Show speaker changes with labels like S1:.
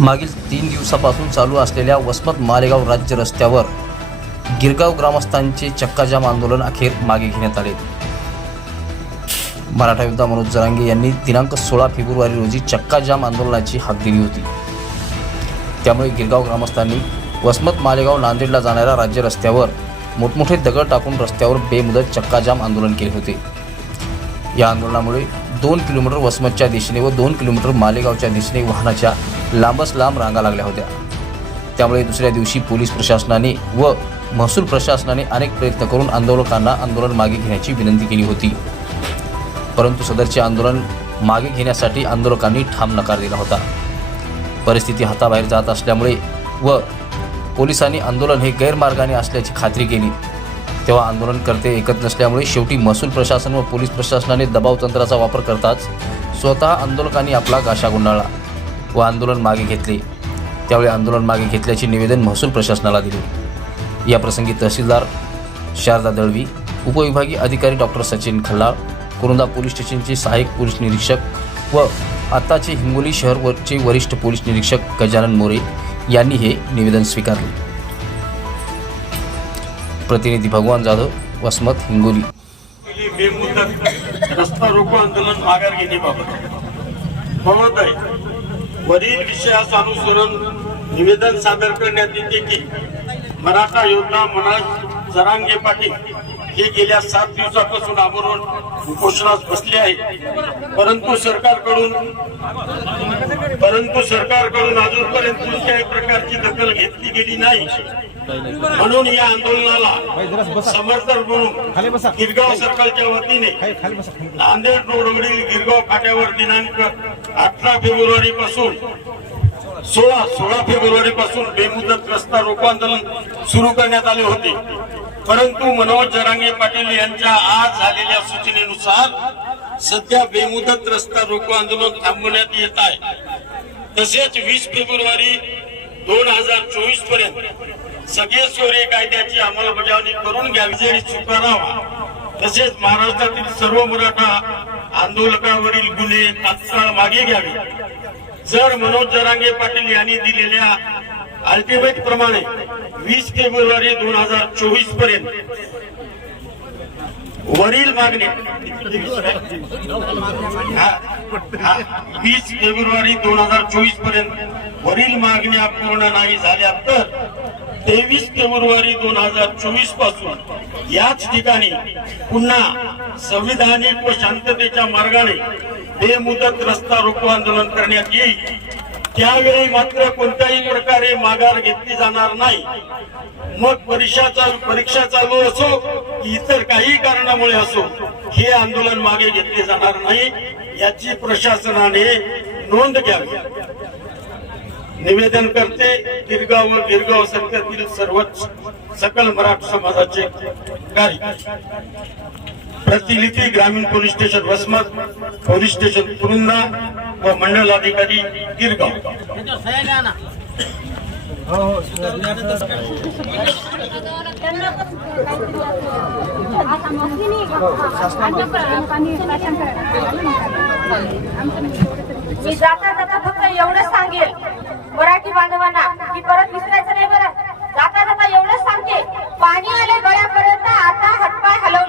S1: मागील तीन दिवसापासून चालू असलेल्या वसमत मालेगाव राज्य रस्त्यावर गिरगाव ग्रामस्थांचे चक्काजाम आंदोलन अखेर मागे घेण्यात आले. मराठा योद्धा मनोज जरांगे यांनी दिनांक सोळा फेब्रुवारी रोजी चक्काजाम आंदोलनाची हाक दिली होती. त्यामुळे गिरगाव ग्रामस्थांनी वसमत मालेगाव नांदेडला जाणाऱ्या राज्य रस्त्यावर मोठमोठे दगड टाकून रस्त्यावर बेमुदत चक्काजाम आंदोलन केले होते. या आंदोलनामुळे दोन किलोमीटर वसमतच्या दिशेने व दोन किलोमीटर मालेगावच्या दिशेने वाहनाच्या लांबच लांब रांगा लागल्या होत्या. त्यामुळे दुसऱ्या दिवशी पोलीस प्रशासनाने व महसूल प्रशासनाने अनेक प्रयत्न करून आंदोलकांना आंदोलन मागे घेण्याची विनंती केली होती. परंतु सदरचे आंदोलन मागे घेण्यासाठी आंदोलकांनी ठाम नकार दिला होता. परिस्थिती हाताबाहेर जात असल्यामुळे व पोलिसांनी आंदोलन हे गैरमार्गाने असल्याची खात्री केली. तेव्हा आंदोलनकर्ते ऐकत नसल्यामुळे शेवटी महसूल प्रशासन व पोलीस प्रशासनाने दबाव तंत्राचा वापर करताच स्वतः आंदोलकांनी आपला गाशा गुंडाळला व आंदोलन मागे घेतले. त्यावेळी आंदोलन मागे घेतल्याचे निवेदन महसूल प्रशासनाला दिले. याप्रसंगी तहसीलदार शारदा दळवी उपविभागीय अधिकारी डॉक्टर सचिन खल्लाळ कुरुंदा पोलीस स्टेशनचे सहाय्यक पोलीस निरीक्षक व आताचे हिंगोली शहरवरचे वरिष्ठ पोलीस निरीक्षक गजानन मोरे यांनी हे निवेदन स्वीकारले. प्रतिनिधी भगवान जाधव वसमत हिंगोली.
S2: रस्ता रोको आंदोलन माघार घेण्याबाबत. आहे वरील विषयास अनुसरून निवेदन सादर करण्यात येते की मराठा योद्धा मनोज जरांगे पाटील हे गेल्या सात दिवसापासून आमरण उपोषणास बसले आहे परंतु सरकारकडून परंतु सरकारकडून अजूनपर्यंत कोणत्याही प्रकारची दखल घेतली गेली नाही. म्हणून या आंदोलनाला समर्थन म्हणून गिरगाव सर्कलच्या वतीने नांदेड रोडवरील गिरगाव फाट्यावर दिनांक अठरा फेब्रुवारी पासून सोळा सोळा फेब्रुवारी पासून बेमुदत रस्ता रोको आंदोलन सुरू करण्यात आले होते. परंतु मनोज जरांगे पाटील यांच्या आज झालेल्या सूचनेनुसार सध्या बेमुदत रस्ता रोको आंदोलन थांबवण्यात येत आहे. तसेच वीस फेब्रुवारी दोन हजार चोवीसपर्यंत सगळे सोयरे कायद्याची अंमलबजावणी करून घ्यावी स्वीकारावा तसेच महाराष्ट्रातील सर्व मराठा आंदोलकावरील गुन्हे तात्काळ मागे घ्यावे. जर मनोज जरांगे पाटील यांनी दिलेल्या अल्टिमेट प्रमाणे वीस फेब्रुवारी दोन हजार चोवीसपर्यंत वरील मागणी. वीस फेब्रुवारी दोन हजार चोवीसपर्यंत वरील मागण्या पूर्ण नाही झाल्या तर तेवीस फेब्रुवारी दोन हजार चोवीसपासून याच ठिकाणी पुन्हा संविधानिक व शांततेच्या मार्गाने बेमुदत रस्ता रोको आंदोलन करण्यात येईल. त्यावेळी मात्र कोणत्याही प्रकारे माघार घेतली जाणार नाही. मग परीक्षा चालू परीक्षा चालू असो की इतर काही कारणामुळे असो हे आंदोलन मागे घेतले जाणार नाही. याची प्रशासनाने नोंद घ्यावी. निवेदन करते गिरगाव व गिरगाव सत्यातील सर्वच सकल मराठा समाजाचे कार्य प्रतिलिपी ग्रामीण police station Vasmat police station Turunda व मंडल अधिकारी गिरगाव.
S3: मी जाता जाता फक्त एवढं सांगेल. मराठी बांधवांना की परत विसरायचं नाही बरं. जाता जाता एवढंच सांगते. पाणी आले गळ्यापर्यंत आता हातपाय हलव